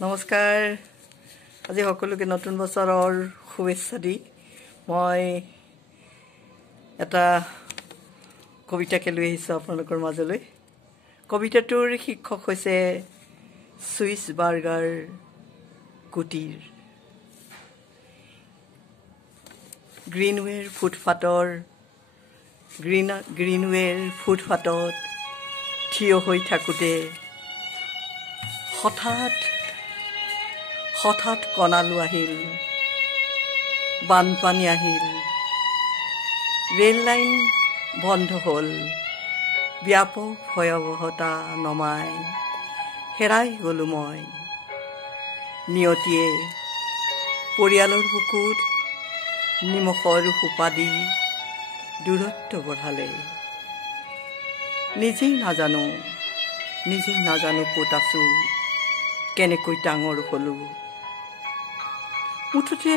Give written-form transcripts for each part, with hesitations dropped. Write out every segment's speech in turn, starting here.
নমস্কাৰ আজি সকলোকে নতুন বছৰৰ শুভেচ্ছা দি মই এটা কবিতাকে লৈ আহিছোঁ আপোনালোকৰ মাজলৈ। কবিতাটোৰ শীৰ্ষক হৈছে সুইচ বাৰ্গাৰ কুটিৰ। গ্ৰীণৱেৰ ফুটফাটত থিয় হৈ থাকোঁতে হঠাৎ কণালু আহিল, বানপানী আহিল, ৰেল লাইন বন্ধ হ'ল, ব্যাপক ভয়াৱহতা নমাই হেৰাই গ'লো মই। নিয়তিয়ে পৰিয়ালৰ বুকুত নিমখৰ সোপা দি দূৰত্ব বঢ়ালে। নিজেই নাজানো ক'ত আছো, কেনেকৈ ডাঙৰ হ'লো। মুঠতে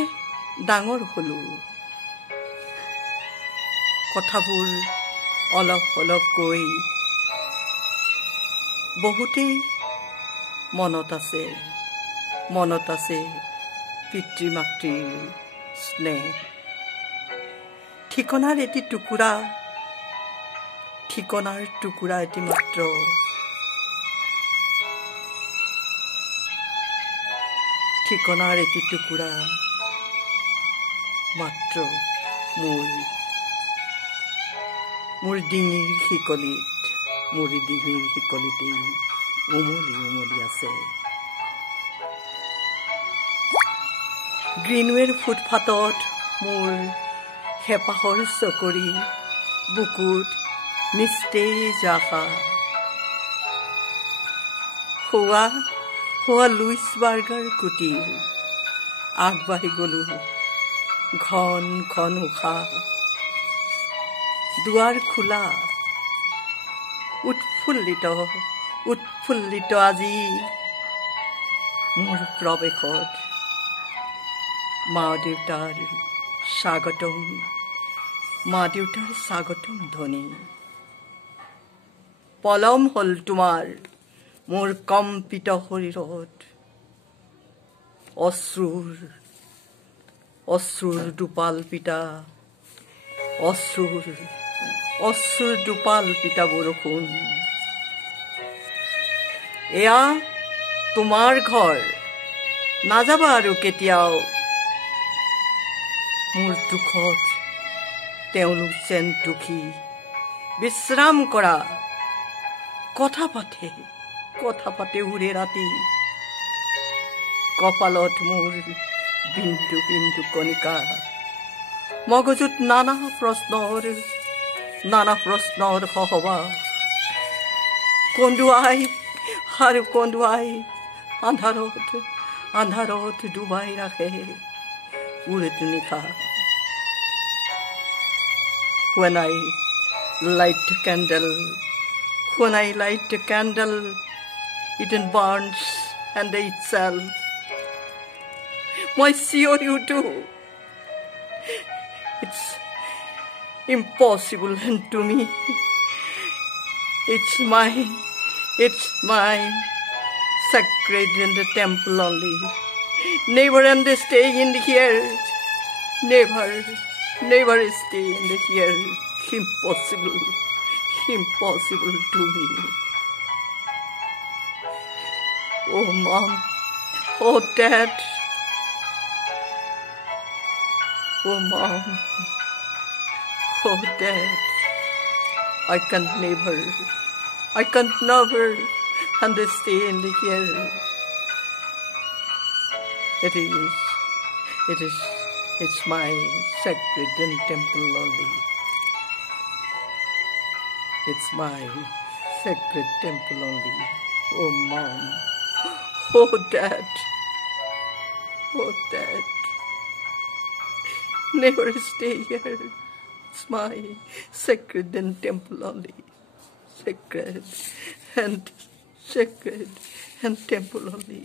ডাঙৰ হ'লো। কথাবোৰ অলপকৈ বহুতেই মনত আছে পিতৃ মাতৃৰ স্নেহ। ঠিকনাৰ টুকুৰা এটি মাত্ৰ। ঠিকনাৰ এটি টুকুৰা মাত্ৰ মোৰ ডিঙিৰ শিকলিতেই উমলি আছে। গ্ৰীণৱেৰ ফুটফাটত মোৰ হেঁপাহৰ চকৰি, বুকুত নিস্তেজ আশা। হোৱা লুইচ বাৰ্গাৰ কুটিৰ, আগবাঢ়ি গলো ঘন উশাহ। দুৱাৰ খোলা, উৎফুল্লিত আজি মোৰ প্ৰৱেশত। মা দেউতাৰ স্বাগতম ধ্বনি। পলম হ'ল তোমাৰ মোৰ কম্পিত শৰীৰত। অশ্ৰুৰ দুপাল পিতা বৰষুণ। এয়া তোমাৰ ঘৰ, নাযাবা আৰু কেতিয়াও। মোৰ দুখত তেওঁলোক যেন দুখী। বিশ্ৰাম কৰা, কথা পাতে উৰে ৰাতি। কপালত মোৰ বিন্দু কণিকা। মগজুত নানা প্ৰশ্নৰ সহবাস। কন্দুৱাই আন্ধাৰত ডুবাই ৰাখে উৰেটো নিশা। When I light a candle, it burns and itself. My sure you do. It's impossible to me. It's my sacred in the temple only. Never stay in here. Never stay in here. Impossible to me. Oh mom, oh dad, oh mom, oh dad, I can't never understand here. It's my sacred and temple only. It's my sacred temple only. Oh mom, oh dad, never stay here. It's my sacred and temple only. Sacred and temple only.